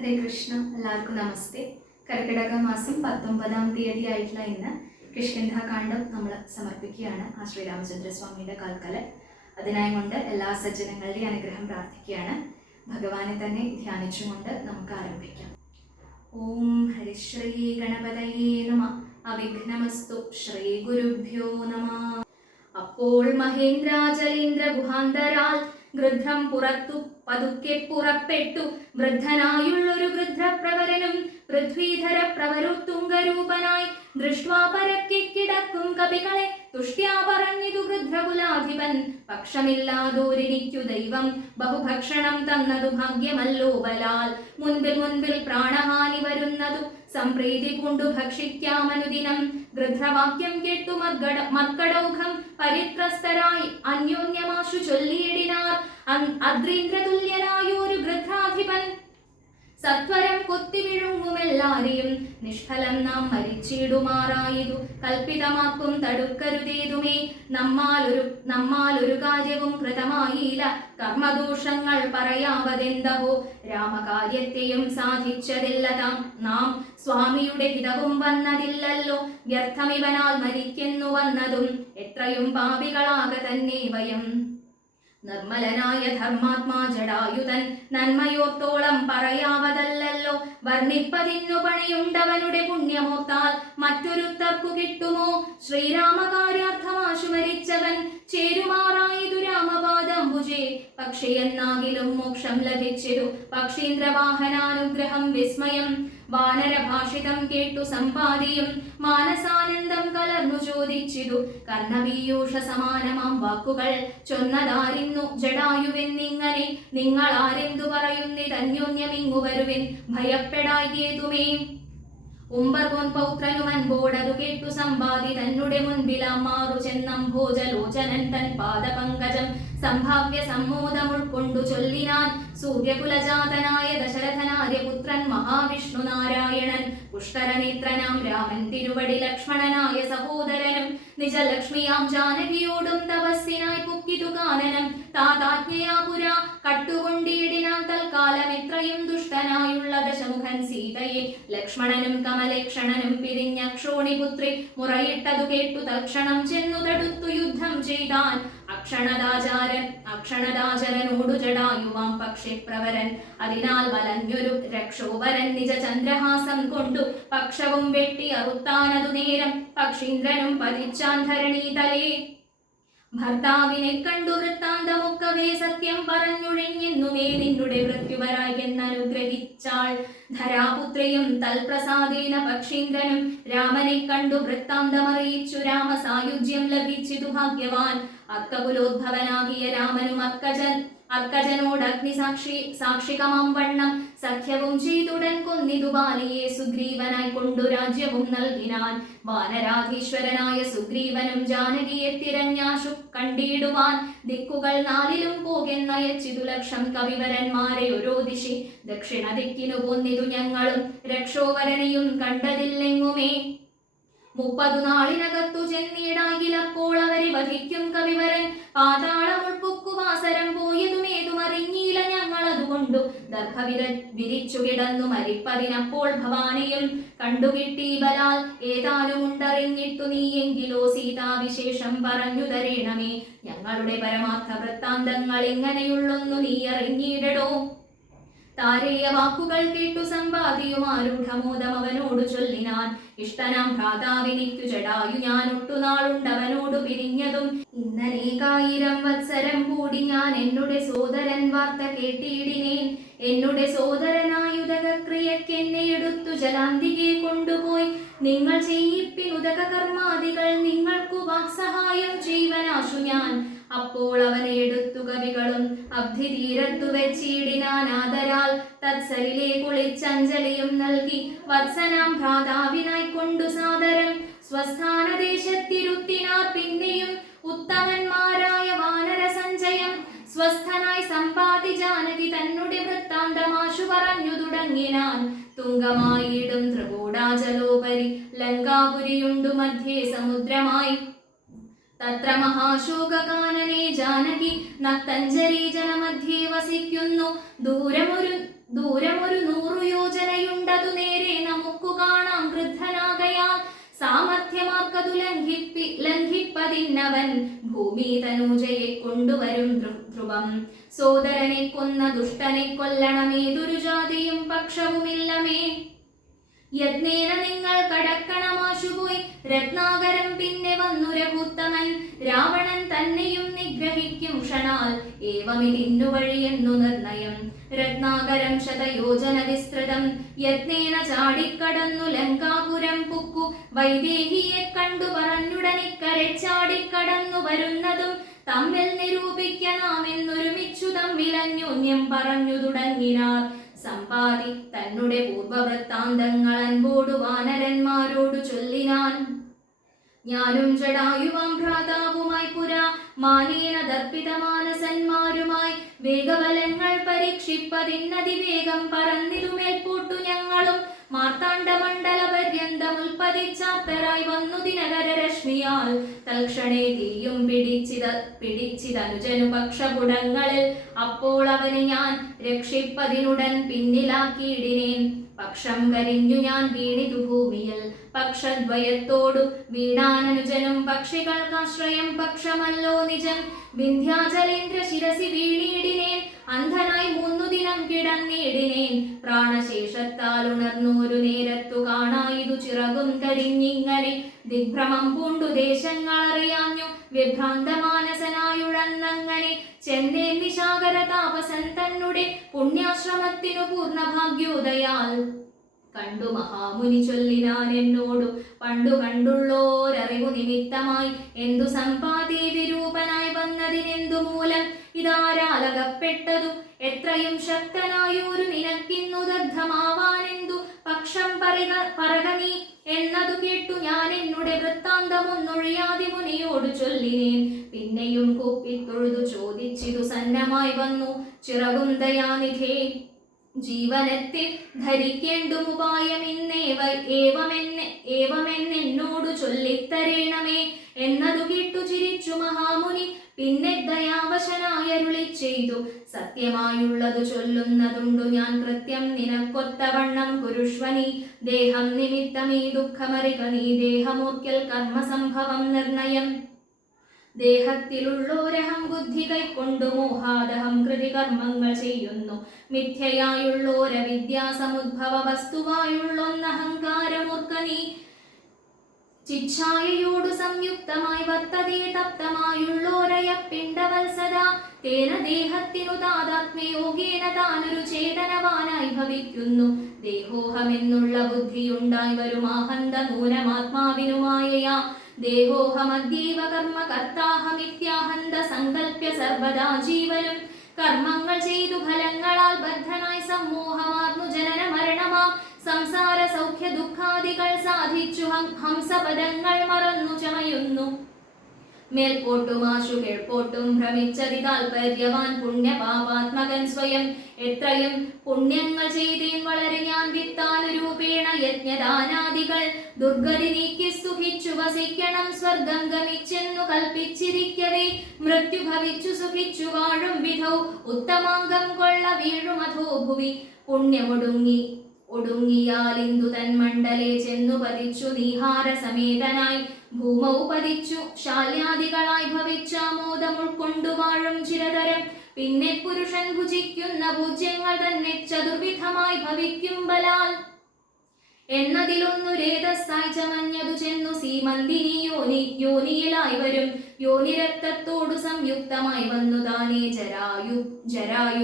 ഹരേ കൃഷ്ണ. എല്ലാവർക്കും നമസ്തേ. കർക്കിടക മാസം 19-ാം തീയതി ആയിട്ടുള്ള ഇന്ന് കിഷ്കിന്ധാകാന്ഡം നമ്മൾ സമർപ്പിക്കുകയാണ് ആ ശ്രീരാമചന്ദ്രസ്വാമിയുടെ കാൽക്കല്. അതിനായി കൊണ്ട് എല്ലാ സജ്ജനങ്ങളുടെയും അനുഗ്രഹം പ്രാർത്ഥിക്കുകയാണ്. ഭഗവാനെ തന്നെ ധ്യാനിച്ചുകൊണ്ട് നമുക്ക് ആരംഭിക്കാം. ഓം ഹരിശ്രീ ഗണപതയേ നമ. അവിഘ്നമസ്തു. ശ്രീ ഗുരുഭ്യോ നമ. അപ്പോൾ മഹേന്ദ്രാചലേന്ദ്ര ഗുഹാന്തരാൽ ഗൃധ്രം പുറത്തു പതുക്കെ പുറപ്പെട്ടു. വൃദ്ധനായുള്ളൊരു ഗൃധ്രപ്രവരനും പൃഥ്വീധര പ്രവരുത്തുംഗരൂപനായി ദൃഷ്ട്വാ പരക്കെ കിടക്കും കവികളെ തുഷ്ട്യാ പറഞ്ഞിതു ഗൃധ്രകുലാധിപൻ. പക്ഷമില്ലാതോരിനിക്കു ദൈവം ബഹുഭക്ഷണം തന്നതു ഭാഗ്യമല്ലോ ബലാൽ. മുൻപിൽ പ്രാണഹാനി വരുന്നതു സംപ്രീതി പൂണ്ടു ഭക്ഷിക്കാമനുദിനം. ഗൃധ്രവാക്യം കേട്ടു മർക്കടൗഘം പരിത്രസ്തരായി അന്യോന്യമാശു ചൊല്ലിയിടിനാർ. അദ്രീന്ദ്രതുല്യനായൊരു ഗൃധ്രാധിപൻ സത്വരം കൊത്തി വിഴുങ്ങുമെല്ലാരെയും. നിഷ്ഫലം നാം മരിച്ചിടുമാറായതു കൽപ്പിതമാക്കും തടുക്കരുതേതുമേ. നമ്മാലൊരു കാര്യവും കൃതമായില്ല. കർമ്മദോഷങ്ങൾ പറയാവതെന്തഹോ. രാമകാര്യത്തെയും സാധിച്ചതില്ല നാം. സ്വാമിയുടെ ഹിതവും വന്നതില്ലല്ലോ. വ്യർത്ഥമിവനാൽ മരിക്കുന്നു വന്നതും എത്രയും പാപികളാക തന്നെ വയം. നിർമ്മലനായ ധർമാത്മാ ജടായുധൻ നന്മയോർത്തോളം പറയാവതല്ലോ. വർണ്ണിപ്പതിന്നു പണിയുണ്ടവനുടെ പുണ്യമോർത്താൽ മറ്റൊരുത്തർക്കു കിട്ടുമോ. ശ്രീരാമകാര്യാർത്ഥമാശു മരിച്ചവൻ ചേരുമാറായതു രാമപാദാംബുജേ. പക്ഷേ എന്നാകിലും മോക്ഷം ലഭിച്ചിരു പക്ഷീന്ദ്രവാഹനാനുഗ്രഹം വിസ്മയം. വാനരഭാഷിതം കേട്ടു സമ്പാദിയും മാനസാനന്ദം കലർന്നു ചോദിച്ചിതു. കർണപീയൂഷ സമാനമാം വാക്കുകൾ ചൊന്നതാരിന്നു ജടായുവെന്നിങ്ങനെ. നിങ്ങൾ ആരെന്തു പറയുന്നിതന്യോന്യമിങ്ങു വരുവിൻ ഭയപ്പെടായേതുമേ. ഉംബർഗോൻ പൗത്രനു അൻപോടതു കേട്ടു സമ്പാദി തന്നുടെ മുൻപിലമ്മാറു ചെന്നംഭോജലോചനൻ തൻ പാദപങ്കജം സംഭാവ്യ സമ്മോദം ഉൾക്കൊണ്ടു ചൊല്ലിനാൻ. സൂര്യകുലജാതനായ ദശരഥനാര്യപുത്രൻ മഹാവിഷ്ണു നാരായണൻ പുഷ്കരനേത്രനാം രാമൻ തിരുവടി ലക്ഷ്മണനായ സഹോദരനും നിജലക്ഷ്മിയാം ജാനകിയോടും തപസ്സിനായി പുക്കിതു കാനനം. താതാജ്ഞയാ പുരാ കട്ടുകൊണ്ടിടിനാൻ തൽക്കാലം എത്രയും ദുഷ്ടനായുള്ള ദശമുഖൻ സീതയെ. ലക്ഷ്മണനും കമലേക്ഷണനും പിരിഞ്ഞ ക്ഷോണിപുത്രി മുറയിട്ടതു കേട്ടു തൽക്ഷണം ചെന്നു തടുത്തു യുദ്ധം ചെയ്താൻ. അക്ഷണദാചരനോടു ജടായുവാം പക്ഷിപ്രവരൻ അതിനാൽ വലഞ്ഞൊരു രക്ഷോവരൻ നിജ ചന്ദ്രഹാസം കൊണ്ടു പക്ഷവും വെട്ടി അറുത്താനതു നേരം. പക്ഷീന്ദ്രനും പതിച്ചാൻ ധരണീതലേ. ഭർത്താവിനെ കണ്ടു വൃത്താന്തമൊക്കവേ സത്യം പറഞ്ഞുഴിഞ്ഞെന്നുമേ നിന്നുടെ മൃത്യുവരായി എന്നനുഗ്രഹിച്ചാൾ. ധരാപുത്രിയും തൽപ്രസാദേന പക്ഷീന്ദ്രനും രാമനെ കണ്ടു വൃത്താന്തമറിയിച്ചു. രാമസായുജ്യം ലഭിച്ചിതു ഭാഗ്യവാൻ. അർക്കകുലോദ്ഭവനാകിയ രാമനും അർക്കജനോട് സാക്ഷികമാം വണ്ണം സഖ്യവും ചെയ്തുടൻ കൊന്നിതു ബാലിയെ. സുഗ്രീവനായി കൊണ്ടു രാജ്യവും നൽകിനാൻ. വാനരാധീശ്വരനായ സുഗ്രീവനും ജാനകിയെ തിരഞ്ഞാശു കണ്ടിടുവാൻ. ദിക്കുകൾ നാലിലും പോകെന്നയച്ചിതു ലക്ഷം കവിവരന്മാരെ ഓരോ ദിശി. ദക്ഷിണ ദിക്കിനു പോന്നിതു ഞങ്ങളും രക്ഷോവരനെയും കണ്ടതില്ലെങ്ങുമേ. 30 നാളിനകത്തു ചെന്നിടാകിലപ്പോൾ അവരെ വധിക്കും കവിവരൻ. പാതാളമുൾപ്പൊക്കുവാസരം പോയതുമേതുമറിഞ്ഞീല ഞങ്ങളതുകൊണ്ടു. ദർഭ വിരിച്ചു കിടന്നു മരിപ്പതിനപ്പോൾ ഭവാനിയും കണ്ടുകിട്ടി ബലാൽ. ഏതാനുമുണ്ടറിഞ്ഞിട്ടു നീയെങ്കിലോ സീതാവിശേഷം പറഞ്ഞു തരേണമേ. ഞങ്ങളുടെ പരമാർത്ഥ വൃത്താന്തങ്ങൾ ഇങ്ങനെയുള്ളൊന്നു നീ അറിഞ്ഞിടടോ. താരേയ വാക്കുകൾ കേട്ടു സമ്പാദിയും ആരൂഢമോദം അവനോടു ചൊല്ലിനാൻ. ഇഷ്ടനാം ഭ്രാതാവിനിക്കു ജടായു ഞാൻ ഒട്ടുനാളുണ്ടവനോടു പിരിഞ്ഞതും. ഇന്നനേകായിരം വത്സരം കൂടി ഞാൻ എന്നുടെ സോദരൻ വാർത്ത കേട്ടിടിനേൻ. എന്നുടെ സോദരനായുദകക്രിയക്കെന്നെ എടുത്തു ജലാന്തികെ കൊണ്ടുപോയി. നിങ്ങൾ ചെയ്യിപ്പിനുദക കർമാദികൾ നിങ്ങൾക്കു വാക്സഹായം ജീവനാശു ഞാൻ. അപ്പോൾ അവനെ എടുത്തു കവികളും അബ്ധി തീരത്തു വെച്ചിടിനാൻ. ആദരാൽ തത്സലിലെ കുളിച്ചഞ്ജലിയും നൽകി വത്സനാം ഭ്രാതാവിനായി കൊണ്ടു സാദരം സ്വസ്ഥാനദേശത്തിരുത്തിനാർ. പിന്നെയും ഉത്തമന്മാരായ വാനര സഞ്ചയം സ്വസ്ഥനായി സമ്പാദി ജാനകി തന്നുടെ വൃത്താന്തമാശു പറഞ്ഞു തുടങ്ങിനാൻ. തുങ്കമായിടും ത്രികൂടാചലോപരി ലങ്കാപുരിയുണ്ടു മധ്യേ സമുദ്രമായി. തത്ര മഹാശോകകാനനെ ജാനകി നക്തഞ്ജലി ജനമധ്യേ വസിക്കുന്നു. ദൂരമൊരു 100 ഉള്ളതു നേരെ നമുക്കു കാണാം വൃദ്ധനാകയാൽ സാമർഥ്യമാർക്കതു ലംഘിപ്പതിന്നവൻ ഭൂമി തനൂജയെ കൊണ്ടുവരും ധ്രുവം സോദരനെ കൊന്ന ദുഷ്ടനെ കൊല്ലണമേതൊരു ജാതിയും പക്ഷവുമില്ലമേ യത്നേന നിങ്ങൾ കടക്കണമാശുപോയി രത്നാകരം പിന്നെ വന്നു രഘുത്തമൻ രാവണൻ തന്നെയും നിഗ്രഹിക്കും ക്ഷണാൽ ഏവമിതിന്നു വഴിയെന്നു നിർണയം രത്നാകരം ശതയോജന വിസ്തൃതം യത്നേന ചാടിക്കടന്നു ലങ്കാപുരം പുക്കു വൈദേഹിയെ കണ്ടു പറഞ്ഞുടനിക്കരെ ചാടിക്കടന്നു വരുന്നതും തമ്മിൽ നിരൂപിക്കണമെന്നൊരുമിച്ചു തമ്മിലന്യോന്യം പറഞ്ഞു തുടങ്ങിനാർ സമ്പാതി തന്നുടെ പൂർവവൃത്താന്തങ്ങൾ അൻപോടു വാനരന്മാരോടു ചൊല്ലിനാൻ ഞാനും ജടായുവാം ഭ്രാതാവുമായി പുരാ മാനേന ദർപ്പിത മാനസന്മാരുമായി വേഗബലങ്ങൾ പരീക്ഷിപ്പതിന്നതിവേഗം പറന്നിരുമേൽപോട്ടു ഞങ്ങളും മാർത്താണ്ഡമണ്ഡല പര്യന്തമുൽപ്പതിച്ചാത്തരായി വന്നു ദിനകരരശ്മിയാൽ തൽക്ഷണേ തീയും പിടിച്ചിതനുജനു പക്ഷപുടങ്ങളിൽ അപ്പോൾ അവന് ഞാൻ രക്ഷിപ്പതിനുടൻ പിന്നിലാക്കിയിടിനേൻ പക്ഷം കരിഞ്ഞു ഞാൻ വീണിതു ഭൂമിയിൽ പക്ഷദ്വയത്തോടു വീണാനനുജനും പക്ഷികൾക്കാശ്രയം പക്ഷമല്ലോ നിജം വിന്ധ്യാചലേന്ദ്ര ശിരസി വീണിടിനേൻ അന്ധനായി 3 ദിനം കിടന്നിടിനേൻ പ്രാണശേഷത്താൽ ഉണർന്നൊരു നേരത്തു കാണായിതു ചിറകും കരിഞ്ഞിങ്ങനെ ദിഗ്ഭ്രമം പൂണ്ടു ദേശങ്ങളറിയാഞ്ഞു വിഭ്രാന്തമാനസനായുഴന്നങ്ങനെ ചെന്നേൻ നിശാകര താപസൻ തന്നുടെ പുണ്യാശ്രമത്തിനു പൂർണ്ണഭാഗ്യോദയാൽ കണ്ടു മഹാമുനി ചൊല്ലിനാൻ എന്നോടു പണ്ടു കണ്ടുള്ളോരറിവു നിമിത്തമായി എന്തു സമ്പാദി വിരൂപനായി വന്നതിനെന്തു മൂലം ഇതാരാലകപ്പെട്ടതു എത്രയും ശക്തനായൊരു നിനക്കിന്നു ദഗ്ധമാവാനെന്തു പക്ഷം പറക നീ എന്നതു കേട്ടു ഞാൻ എന്നുടെ വൃത്താന്തമൊന്നൊഴിയാതെ മുനിയോട് ചൊല്ലിനേൻ പിന്നെയും കൂപ്പിത്തൊഴുതു ചോദിച്ചിതു സന്നമായി വന്നു ചിറകും ദയാനിധേ ജീവനത്തിൽ ധരിക്കേണ്ടുമുപായം ഏവമെന്നോടു ചൊല്ലിത്തരേണമേ എന്നതു കേട്ടു ചിരിച്ചു മഹാമുനി പിന്നെ ദയാവശനായരുളി ചെയ്തു സത്യമായുള്ളതു ചൊല്ലുന്നതുണ്ടു ഞാൻ കൃത്യം നിനക്കൊത്തവണ്ണം കുരുഷ്വനി ദേഹം നിമിത്തമീ ദുഃഖമറിക നീ ദേഹമോർക്കൽ കർമ്മസംഭവം നിർണയം ദേഹത്തിലുള്ളോരഹം ബുദ്ധി കൈക്കൊണ്ടു മോഹാദഹം കൃതി കർമ്മങ്ങൾ ചെയ്യുന്നു മിഥ്യയായുള്ളോര വിദ്യാസമുദ്ഭവ വസ്തുവായുള്ളൊന്നഹങ്കാരമൂർക്ക നീ ചിച്ഛായയോടു സംയുക്തമായി വർത്തതേ തപ്തമായുള്ളോരയ പിണ്ടവത്സദാ തേന ദേഹത്തിനു താതാത്മ്യയോഗേന താനൊരു ചേതനവാനായി ഭവിക്കുന്നു ദേഹോഹമെന്നുള്ള ബുദ്ധിയുണ്ടായി വരുമാഹന്ത നൂനമാത്മാവിനുമായയാ ദേഹോഹമദ്യൈവ കർമ്മ കർത്താഹമിത്യാഹന്ത സങ്കല്പ്യ സർവദാ ജീവനും കർമ്മങ്ങൾ ചെയ്തു ഫലങ്ങളാൽ ബദ്ധനായി സമ്മോഹമാർന്നു ജനന മരണമാം സംസാര സൗഖ്യ ദുഃഖാദികൾ സാധിച്ചു ഹംസപദങ്ങൾ മറന്നു ചമയുന്നു മേൽപോട്ടും ആശു കീഴ്പോട്ടും ഭ്രമിച്ചതി താൽപര്യവാൻ പുണ്യപാപാത്മകൻ സ്വയം എത്രയും പുണ്യങ്ങൾ ചെയ്തേൻ വളരെ ഞാൻ വിത്താനുരൂപേണ യജ്ഞദാനാദികൾ ദുർഗതി നീക്കി സുഖിച്ചു വസിക്കണം സ്വർഗം ഗമിച്ചെന്നു കൽപ്പിച്ചിരിക്കവേ മൃത്യു ഭവിച്ചു സുഖിച്ചു വാഴും വിധൗ ഉത്തമാംഗം കൊള്ള വീഴുമധോ ഭുവി ഒടുങ്ങിയാലിന്ദു തന്മണ്ഡലേ ചെന്നു പതിച്ചു നീഹാര സമേതനായി ഭൂമൗ പതിച്ചു ശാല്യാദികളായി ഭവിച്ചാമോദം ഉൾക്കൊണ്ടു വാഴും ചിരതരം പിന്നെ പുരുഷൻ ഭുജിക്കുന്ന പൂജ്യങ്ങൾ തന്നെ ചതുർവിധമായി ഭവിക്കും ബലാൽ എന്നതിലൊന്നു രേതസ്സായി ചമഞ്ഞതു ചെന്നു സീമന്തിനി യോനിയിലായി വരും യോനിരക്തത്തോടു സംയുക്തമായി വന്നു താനേ ജരായു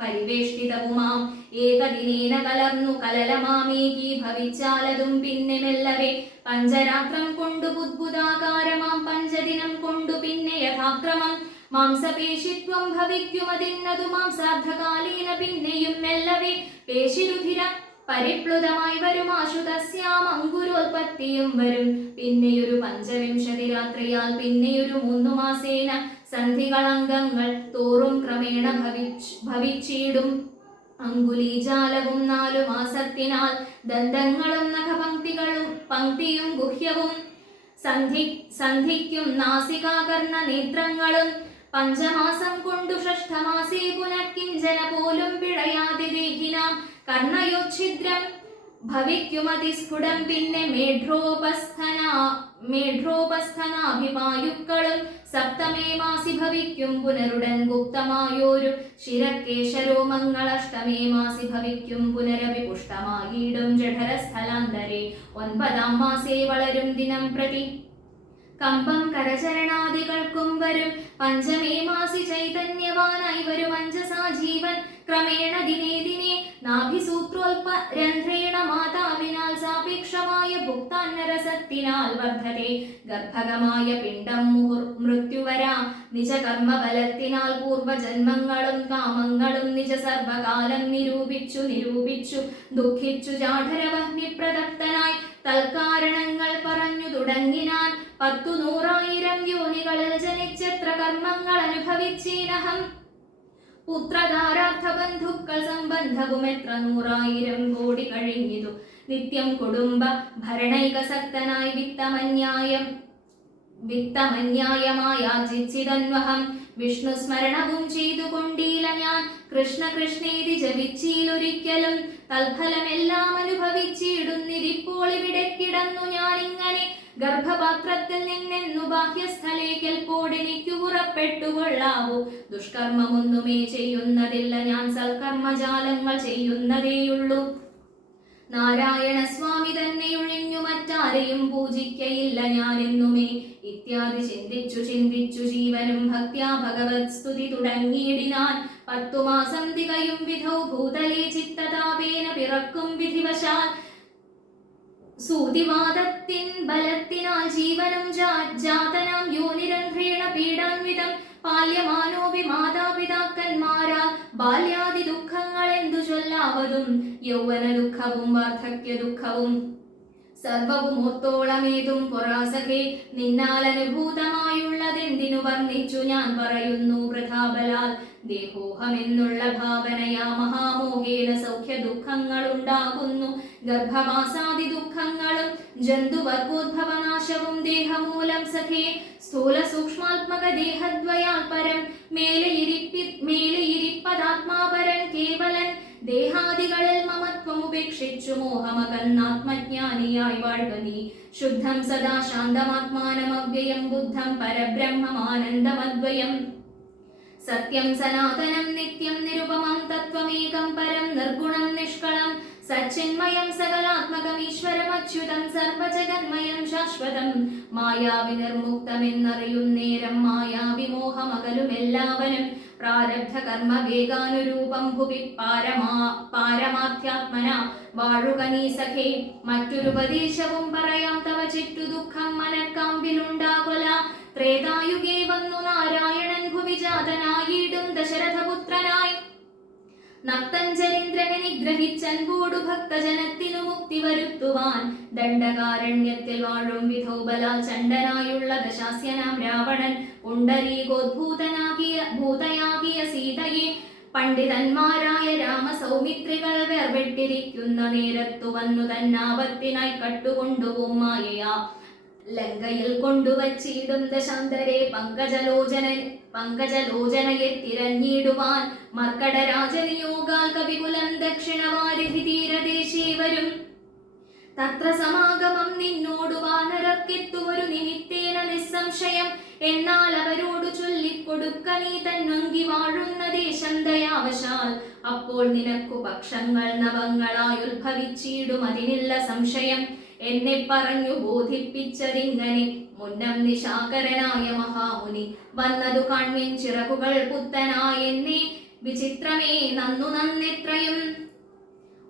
പരിവേഷ്ടിതവുമാം ഏകദിനേന കലർന്നു കലലമാമേകി ഭവിച്ചാലതും പിന്നെ മെല്ലവേ പഞ്ചരാത്രം കൊണ്ടു ബുദ്ബുദാകാരമാം പഞ്ചദിനം കൊണ്ടു പിന്നെ യഥാക്രമം മാംസപേശിത്വം ഭവിക്കുമതിന്നതു മാംസാർദ്ധകാലീന പിന്നെയും മെല്ലവേ പേശിരുധിര പരിപ്ലുതമായി വരും ആശുതസ്യാം അങ്കുരോത്പത്തിയും വരും പിന്നെയൊരു 5 രാത്രിയാൽ പിന്നെയൊരു 3 മാസേന സന്ധികളംഗങ്ങൾ തോറും ക്രമേണ ഭവിച്ചിടും അങ്കുലീജാലവും 4 മാസത്തിനാൽ ദന്തങ്ങളും പങ്ക്തിയും ഗുഹ്യവും സന്ധിക്കും നാസികാകർണ നേത്രങ്ങളും 5 മാസം കൊണ്ടു 6 മാസേ പുനഃകിഞ്ചന പോലും പിഴയാതെ ദേഹിനാം കർണയോച്ഛിദ്രം ഭവിക്കുമതിസ്ഫുടം പിന്നെ മേഢ്രോപസ്ഥനാഭിമായുക്കളും സപ്തമേ മാസി ഭവിക്കും പുനരുടൻ ഗുപ്തമായോരു ശിരക്കേശരോമങ്ങൾ അഷ്ടമേ മാസി ഭവിക്കും പുനരപി പുഷ്ടമായിടും ജഠരസ്ഥലാന്തരെ ഒൻപതാം മാസേ വളരും ദിനം പ്രതി കമ്പം കരചരണാദികൾക്കും വരും പഞ്ചമേ മാസി ചൈതന്യവാനായി വരും അഞ്ജസാ ജീവൻ ക്രമേണ ദിനേ ദിനേ നാഭിസൂത്രോൽപരന്ധ്രേണ മാതാവിനാൽ സാപേക്ഷമായ ഭുക്താന്നരസത്തിനാൽ വർദ്ധത്തെ ഗർഭകമായ പിണ്ഡം മൃത്യുവരാ നിജ കർമ്മബലത്തിനാൽ പൂർവജന്മങ്ങളും കാമങ്ങളും നിജ സർവകാലം നിരൂപിച്ചു ദുഃഖിച്ചു ജാഠരവഹ്നിപ്രദപ്തനായി തൽക്കാരണങ്ങൾ പറഞ്ഞു തുടങ്ങിനാൻ 100,000 യോനികളിൽ ജനിച്ചെത്ര കർമ്മങ്ങൾ അനുഭവിച്ചീനഹം പുത്രധാരാർത്ഥ ബന്ധുക്കൾ സംബന്ധവും എത്ര 100,000 കോടി കഴിഞ്ഞിതു നിത്യം കുടുംബ ഭരണൈകസക്തനായി വിത്തമന്യായമായാചിച്ചിതന്വഹം വിഷ്ണു സ്മരണവും ചെയ്തുകൊണ്ടീല ഞാൻ കൃഷ്ണ കൃഷ്ണേതി ജപിച്ചീലൊരിക്കലും തൽഫലമെല്ലാം അനുഭവിച്ചിടുന്നിരിപ്പോൾ ഇവിടെ കിടന്നു ഞാനിങ്ങനെ ഗർഭപാത്രത്തിൽ നിന്നെന്നു ബാഹ്യസ്ഥലേക്കെൽപ്പോടെനിക്കു പുറപ്പെട്ടുകൊള്ളാവൂ ദുഷ്കർമ്മമൊന്നുമേ ചെയ്യുന്നതില്ല ഞാൻ സൽക്കർമ്മജാലങ്ങൾ ചെയ്യുന്നതേയുള്ളൂ നാരായണ സ്വാമി തന്നെ ഒഴിഞ്ഞു മറ്റാരെയും പൂജിക്കയില്ല ഞാനെന്നുമേ ഇത്യാദി ചിന്തിച്ചു ജീവനും ഭക്ത്യാ ഭഗവത് സ്തുതി തുടങ്ങിയിടിനാൻ 10 മാസം തികയും വിധൗ ഭൂതലേ ചിത്തതാപേന പിറക്കും വിധിവശാൽ സൂതിവാദത്തിൻ ബലത്തിനാൽ ജീവനം ജാതനാം യോനിരന്ധ്രേണ പീഡാൻവിധം പാല്യമാനോപി മാതാപിതാക്കന്മാരാൽ ബാല്യാദി ദുഃഖങ്ങൾ എന്തു ചൊല്ലാവതും യൗവന ദുഃഖവും വാർദ്ധക്യ ദുഃഖവും സർവവും ഒത്തോളമേതും പൊറാസഖേ നിന്നാൽ അനുഭൂതമായുള്ളതെന്തിനു വർണ്ണിച്ചു ഞാൻ പറയുന്നു വൃഥാബലാൽ ദേഹോഹമെന്നുള്ള ഭാവനയാ മഹാമോഹേന സൗഖ്യ ദുഃഖങ്ങൾ ഉണ്ടാകുന്നു ഗർഭവാസാദി ദുഃഖങ്ങളും ജന്തുവർഗോദ്ഭവനാശവും ദേഹമൂലം സഖേ സ്ഥൂല സൂക്ഷ്മാത്മക ദേഹദ്വയാൽ പരം മേലെയിരിപ്പതാത്മാപരൻ കേവലൻ ദേഹാദികളിൽ മമത്വം ഉപേക്ഷിച്ചു മോഹമകന്നാത്മജ്ഞാനിയായി വാഴ്ക നീ ശുദ്ധം സദാ ശാന്തമാത്മാനമവ്യയം ബുദ്ധം പരബ്രഹ്മമാനന്ദമദ്വയം സത്യം സനാതനം നിത്യം നിരുപമം തത്വമേകം പരം നിർഗുണം നിഷ്കളം സച്ചിന്മയം സകലാത്മകമീശ്വരമച്യുതം സർവജഗന്മയം ശാശ്വതം മായാവിനിർമുക്തമെന്നറിയുന്നേരം മായാവിമോഹമകലുമെല്ലാവനും പ്രാരബ്ധ കർമ്മ വേഗാനുരൂപം ഭുവി പാരമാധ്യാത്മന വാഴുക നീ സഖേ മറ്റൊരുപദേശവും പറയാം തവ ചിറ്റു ദുഃഖം മനക്കാമ്പിലുണ്ടാകൊല ത്രേതായുഗേ വന്നു നാരായണൻ ഭുവി ജാതനായിടും ദശരഥപുത്രനായി നക്തഞ്ചരീന്ദ്രനെ നിഗ്രഹിച്ചൻപോടു ഭക്തജനത്തിനു മുക്തി വരുത്തുവാൻ ദണ്ഡകാരണ്യത്തിൽ വാഴും വിധോ ബലാൽ ചണ്ഡനായുള്ള ദശാസ്യനാം രാവണൻ ഭൂതയാകിയ സീതയെ പണ്ഡിതന്മാരായ രാമസൗമിത്രികൾ വേർപെട്ടിരിക്കുന്ന നേരത്തു വന്നു തന്നാപത്തിനായി കട്ടുകൊണ്ടുപോം മായയാ ലങ്കയിൽ കൊണ്ടുവച്ചിടും ദശാന്തരെ പങ്കജലോചനയെ തിരഞ്ഞിടുവാൻ മർക്കടരാജനിയോഗാൽ കവികുലം ദക്ഷിണവാരിധി തീരദേശേ വരും തത്ര സമാഗമം നിന്നോടു വാനരർക്കെത്തുമൊരു നിമിത്തേന നിസ്സംശയം എന്നാൽ അവരോടു ചൊല്ലിക്കൊടുക്ക നീ തന്നൊങ്കി വാഴുന്ന ദേശം ദയാവശാൽ അപ്പോൾ നിനക്കു പക്ഷങ്ങൾ നവങ്ങളായി ഉത്ഭവിച്ചിടും അതിനില്ല സംശയം എന്നെ പറഞ്ഞു ബോധിപ്പിച്ചതിങ്ങനെ മുന്നം നിശാകരനായ മഹാമുനി വന്നതു കാൺമിൻ ചിറകുകൾ പുത്തനായെന്നെ വിചിത്രമേ നന്നെത്രയും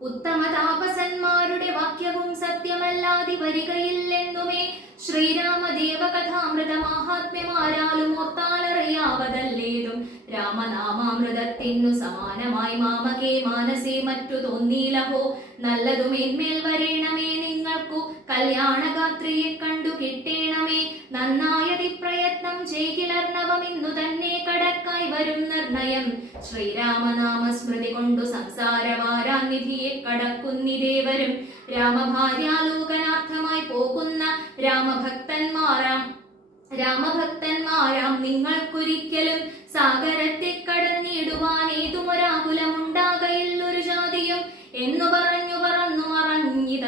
ഉത്തമ താപസന്മാരുടെ വാക്യവും സത്യമല്ലാതെ വരികയില്ലെന്നുമേ ശ്രീരാമദേവകഥാമൃത മാഹാത്മ്യമാരാലും ഒത്താലറിയാവതല്ലേതും രാമനാമാമൃതത്തിനു സമാനമായി മാമകേ മാനസേ മറ്റു തോന്നീലഹോ നല്ലതുമേന്മേൽ വരേണമേ നിങ്ങൾക്കു കല്യാണഗാത്രിയെ കണ്ടു കിട്ടേണമേ നന്നായതി പ്രയത്നം ചെയ്കിലർണവം ഇന്നു തന്നെ കടക്കായി വരും നിർണയം ശ്രീരാമനാമ സ്മൃതി കൊണ്ടു സംസാരവാരാനിധിയെ കടക്കുന്നിതേവരും രാമഭാര്യാലോകനാർത്ഥമായി പോകുന്ന രാമഭക്തന്മാരാം നിങ്ങൾക്കൊരിക്കലും സാഗരത്തെ കടന്നിടുവാൻ ഏതുമൊരാകുലമുണ്ടാകയില്ലൊരു ജാതിയും എന്നു പറഞ്ഞു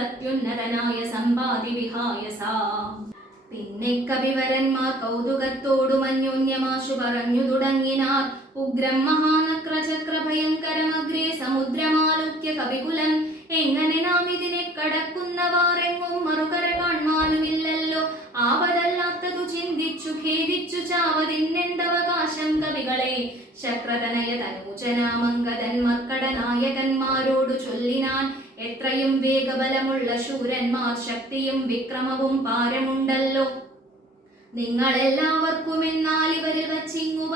അത്യുന്നതനായ സമ്പാദി വിഹായ സാ. പിന്നെ കവിവരന്മാർ കൗതുകത്തോടു അന്യോന്യമാശു പറഞ്ഞു തുടങ്ങിനാർ. ഉഗ്രം മഹാനക്രചക്ര ഭയങ്കരമഗ്രേ സമുദ്രമാലുക്യ കവികുലം. എങ്ങനെ നാം ഇതിനെ കടക്കുന്നവാറെങ്ങും മറുകര കാണാനുമില്ലല്ലോ. ആവതല്ലാത്തതു ചിന്തിച്ചു ഖേദിച്ചു ചാവതിന്നെന്തവകാശം കവികളെ. ശക്രതനയ തനൂജനാമംഗതൻ മർക്കടനായകന്മാരോടു ചൊല്ലിനാൻ. എത്രയും വേഗബലമുള്ള ശൂരന്മാർ, ശക്തിയും വിക്രമവും പാരമുണ്ടല്ലോ നിങ്ങളെല്ലാവർക്കും. എന്നാൽ ഇവരിൽ വച്ചിങ്ങു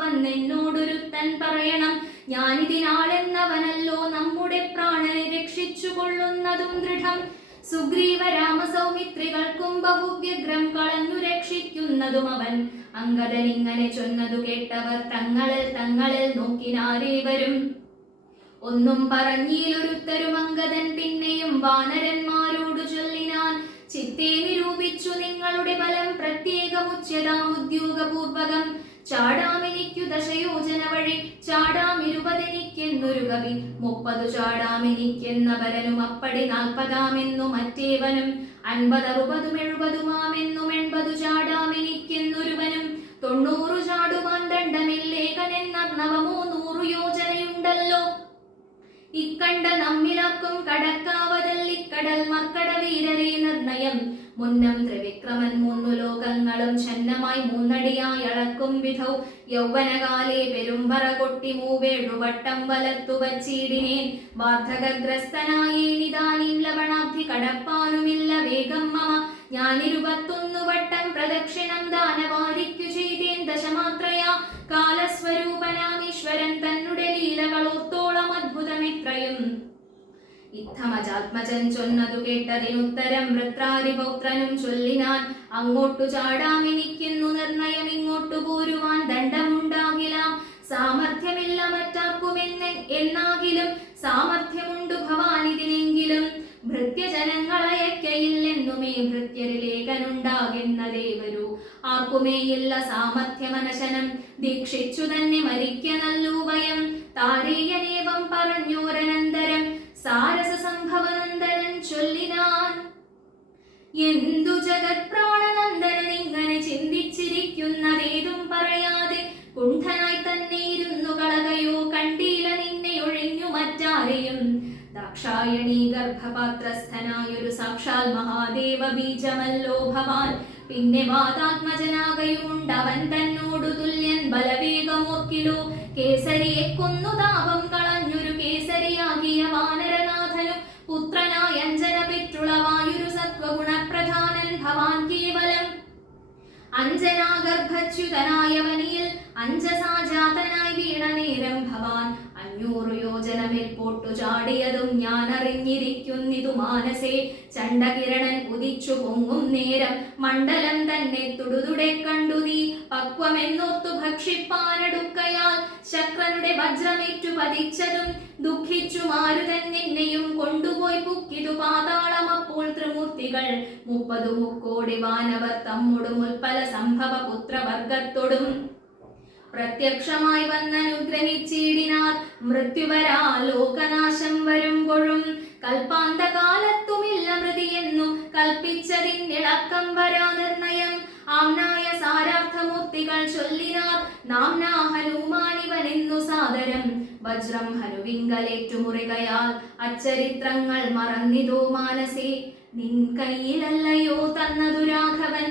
വന്നെന്നോടൊരുത്തൻ പറയണം. ഞാനിതിനാളെന്നവനല്ലോ നമ്മുടെ പ്രാണനെ രക്ഷിച്ചു കൊള്ളുന്നതും ദൃഢം. സുഗ്രീവ രാമസൗമിത്രികൾക്കും ബഹുവ്യഗ്രം കളഞ്ഞു രക്ഷിക്കുന്നതും അവൻ. അംഗദൻ ഇങ്ങനെ ചൊന്നതു കേട്ടവർ തങ്ങളിൽ നോക്കിനാരേവരും. ഒന്നും പറഞ്ഞിലൊരുത്തരും. അംഗദൻ പിന്നെയും വാനരന്മാരോടു ചൊല്ലിനാൻ. ചിത്തെ നിരൂപിച്ചു നിങ്ങളുടെ ബലം പ്രത്യേകമുച്യതാമുദ്യോഗപൂർവകം. ചാടാമെനിക്കു ദശയോജന വഴി, ചാടാമിരുപതെനിക്കെന്നൊരു കവി. 30 ചാടാമെനിക്കെന്ന പരനും അപ്പടി 40 മറ്റേവനും. 50 60 70 80 ചാടാമെനിക്കെന്നൊരുവനും. 90 ചാടുവാൻ ദണ്ഡമില്ലേകനെന്നർണവമോ 100 യോജനയുണ്ടല്ലോ. ഇക്കണ്ട നമ്മിലാക്കും കടക്കാവതല്ലിക്കടൽ മർക്കട വീരരേ നിർണയം. മുന്നം ത്രിവിക്രമൻ 3 ലോകങ്ങളും ഛന്നമായി 3 അടിയായി അളക്കും വിധൗ. യൗവനകാലേ പെരുമ്പറ കൊട്ടി 7 വട്ടം വലത്തു വച്ചിടിനേൻ. വാർദ്ധകഗ്രസ്തനായേനിതാനീം ലവണാബ്ധി കടപ്പാനുമില്ല വേഗം മമ. ഞാൻ 21 വട്ടം പ്രദക്ഷിണം ദാനവാരിക്കു ചെയ്തേൻ ദശമാത്രയാ. കാലസ്വരൂപനാമീശ്വരൻ തന്നുടെ ലീലകളോർത്തോളം അദ്ഭുതമിത്രയും. ഇത്തമജാത്മജൻ ചൊന്നതു കേട്ടതിനുത്തരം വൃത്രാരിപൗത്രനും ചൊല്ലിനാൻ. അങ്ങോട്ടു ചാടാമെനിക്കെന്നു നിർണയം, ഇങ്ങോട്ടു പോരുവാൻ ദണ്ഡമുണ്ടാകിലാം. സാമർഥ്യമില്ല മറ്റാർക്കുമെന്നാകിലും സാമർഥ്യമുണ്ടു ഭവാനിതിനെങ്കിലും. ഭൃത്യജനങ്ങളയക്കയില്ലെന്നുമേ ഭൃത്യരിലേഖനുണ്ടാകുന്നതേവരു. ആർക്കുമേയില്ല സാമർഥ്യമനശനം, ദീക്ഷിച്ചു തന്നെ മരിക്ക നല്ലൂ വയം. താരേയനേവം പറഞ്ഞോരനന്തരം സാരസ സംഭവനന്ദനൻ ചൊല്ലിനാൻ. എന്തു ജഗത് പ്രാണനന്ദനൻ ഇങ്ങനെ ചിന്തിച്ചിരിക്കുന്നതേതും പറയാതെ കുണ്ഠനായി തന്നെ ഇരുന്നു കളകയോ. കണ്ടീല നിന്നെ ഒഴിഞ്ഞു മറ്റാരെയും. ദാക്ഷായണീ ഗർഭപാത്രസ്ഥനായൊരു സാക്ഷാൽ മഹാദേവ ബീജമല്ലോ ഭവാൻ. പിന്നെ വാതാത്മജനാകയുമുണ്ടവൻ തന്നോടു തുല്യൻ ബലവേഗമോർക്കിലോ. കേസരിയെ കൊന്നു താപം കളഞ്ഞൊരു കേസരിയാകിയ വാനരനാഥനു പുത്രനായ അഞ്ജന പെറ്റുളവായൊരു സത്വഗുണപ്രധാനൻ ഭവാൻ കേവലം. അഞ്ജനാഗർഭച്യുതനായവനിൽ അഞ്ജസാജാതനായി വീണ നേരം ഭവാൻ 500 യോജന മേൽപോട്ടു ചാടിയതും ഞാൻ അറിഞ്ഞിരിക്കുന്നിതു മാനസേ. ചണ്ഡകിരണൻ ഉദിച്ചു പൊങ്ങും നേരം മണ്ഡലം തന്നെ തുടുതുടെ കണ്ടു നീ. പക്വമെന്നോർത്തു ഭക്ഷിപ്പാനടുക്കയാൽ ശക്രനുടെ വജ്രമേറ്റു പതിച്ചതും ദുഃഖിച്ചു മാരുതൻ നിന്നെയും കൊണ്ടുപോയി പുക്കിതു പാതാളം. അപ്പോൾ ത്രിമൂർത്തികൾ 30 മുക്കോടി വാനവർ തമ്മുടും ഉൽപ്പല സംഭവ പുത്രവർഗത്തോടും പ്രത്യക്ഷമായി വന്നനുഗ്രഹിച്ചിടിനാർ. മൃത്യുവരാ ലോകനാശം വരുമ്പോഴും കൽപ്പാന്തകാലത്തുമില്ല മൃതിയെന്നു കൽപ്പിച്ചതിന്നിളക്കം വരാ നിർണയം. ആംനായ സാരാർത്ഥമൂർത്തികൾ ചൊല്ലിനാർ. നാംനാ ഹനുമാനിവനെന്നു സാദരം. വജ്രം ഹനുവിങ്കലേറ്റുമുറികയാൽ അച്ചരിത്രങ്ങൾ മറന്നിതോ മാനസേ. നിൻ കയ്യിലല്ലയോ തന്നതു രാഘവൻ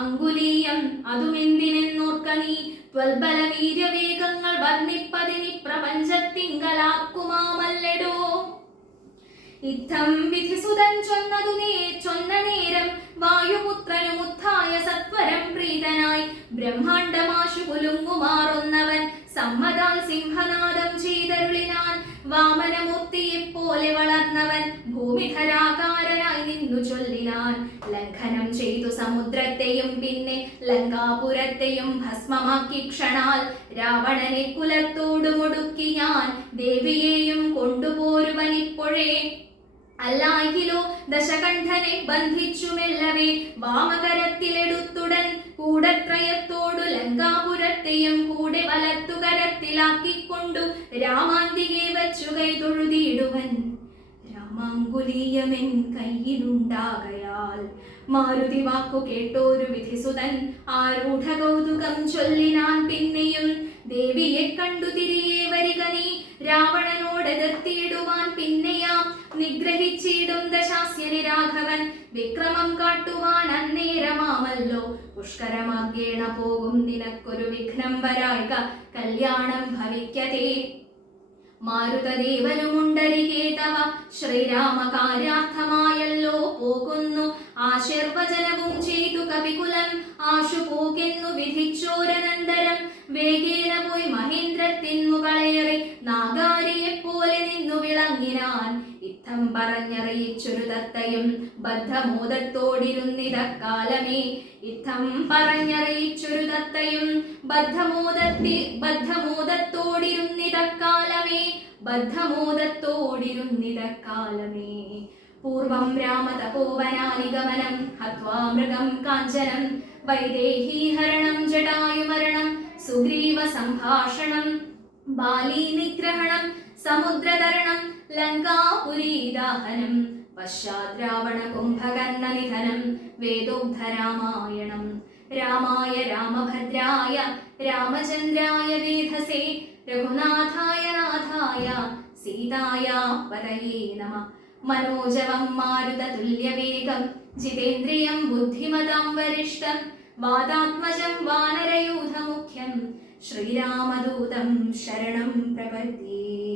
അങ്കുലീയം, അതുമെന്തിനെന്നോർക്ക നീ. ത്വൽബലവീര്യവേഗങ്ങൾ വർണ്ണിപ്പതിനി പ്രപഞ്ചത്തിങ്കലാക്കുമാമല്ലെടോ. ഇത്തം വിധിസുതൻ ചൊന്ന നേരം വായുപുത്രനുമുത്ഥായ സത്വരം പ്രീതനായി. ബ്രഹ്മാണ്ടമാശു കുലുങ്ങുമാറുന്നവൻ സമ്മതാൽ സിംഹനാദം ചെയ്തരുളിനാൻ. വാമനമൂർത്തിയെപ്പോലെ വളർന്നവൻ ഭൂമിധരാകാരനായി നിന്നു ചൊല്ലിനാൻ. ലംഘനം ചെയ്തു സമുദ്രത്തെയും പിന്നെ ലങ്കാപുരത്തെയും ഭസ്മമാക്കി ക്ഷണാൽ. രാവണനെ കുലത്തോടു മുടുക്കി ഞാൻ ദേവിയെയും കൊണ്ടുപോരുവനിപ്പോഴേ. അല്ലായിലോ ദശകണ്ഠനെ ബന്ധിച്ചു മെല്ലവേ വാമകരത്തിലെടുത്തുടൻ. കൂടത്രയത്തോടു ലങ്കാപുരത്തെയും കൂടെ വലത്തുകരത്തിലാക്കിക്കൊണ്ടു രാമാന്തികെ വച്ചു കൈ തൊഴുതിയിടുവൻ. രാമാങ്കുലീയമെൻ കയ്യിലുണ്ടാകയാൽ മാരുതി വാക്കു കേട്ടോരു വിധിസുതൻ ആരൂഢ കൗതുകം ചൊല്ലിനാൻ പിന്നെയും ദേവിയെ കണ്ടു തിരികെ വരിക നീ രാവണനോട് എതിർത്തിയിടുവാൻ പിന്നെയാം നിഗ്രഹിച്ചിടും ദശാസ്യന് രാഘവൻ വിക്രമം കാട്ടുവാൻ അന്നേരമാമല്ലോ പുഷ്കരമാർഗേണ പോകും നിനക്കൊരു വിഘ്നം വരായിക കല്യാണം ഭവിക്കതേ മാരുതദേവനുമുണ്ടരികേ തവ ശ്രീരാമ കാര്യാർത്ഥമായല്ലോ പോകുന്നു ആശീർവചനവും ചെയ്തു കവികുലം ആശു പോകെന്നു വിധിച്ചോരനന്തരം വേഗേന പോയി മഹേന്ദ്രത്തിൻ മുകളേറി നാഗാരിയെ പോലെ നിന്നു വിളങ്ങിനാൻ ഇത്തം പറഞ്ഞറിയിച്ചൊരു തത്തയും ബദ്ധമോദത്തോടിരുന്നിതക്കാലമേ ഇത്തം പറഞ്ഞറിയിച്ചൊരു തത്തയും ബദ്ധമോദത്തോടിരുന്നിതക്കാലമേ പൂർവം രാമതപോവനാനിഗമനം ഹത്വാ മൃഗം കാഞ്ചനം വൈദേഹീഹരണം ജടായുമരണം സുഗ്രീവ സംഭാഷണം ബാലീ നിഗ്രഹണം സമുദ്രതരണം ലങ്കാപുരീദാഹനം പശ്ചാത് രാവണ കുംഭകർണ നിധനം വേദോഗ്ധരാമായണം രാമായ രാമഭദ്രായ രാമചന്ദ്രായ വേധസേ രഘുനാഥായ നാഥായ സീതായ പതയേ നമഃ മനോജവം മാരുതതുല്യവേഗം ജിതേന്ദ്രിയം ബുദ്ധിമതാം വരിഷ്ഠം വാതാത്മജം വാനരയൂഥമുഖ്യം ശ്രീരാമദൂതം ശരണം പ്രപദ്യേ.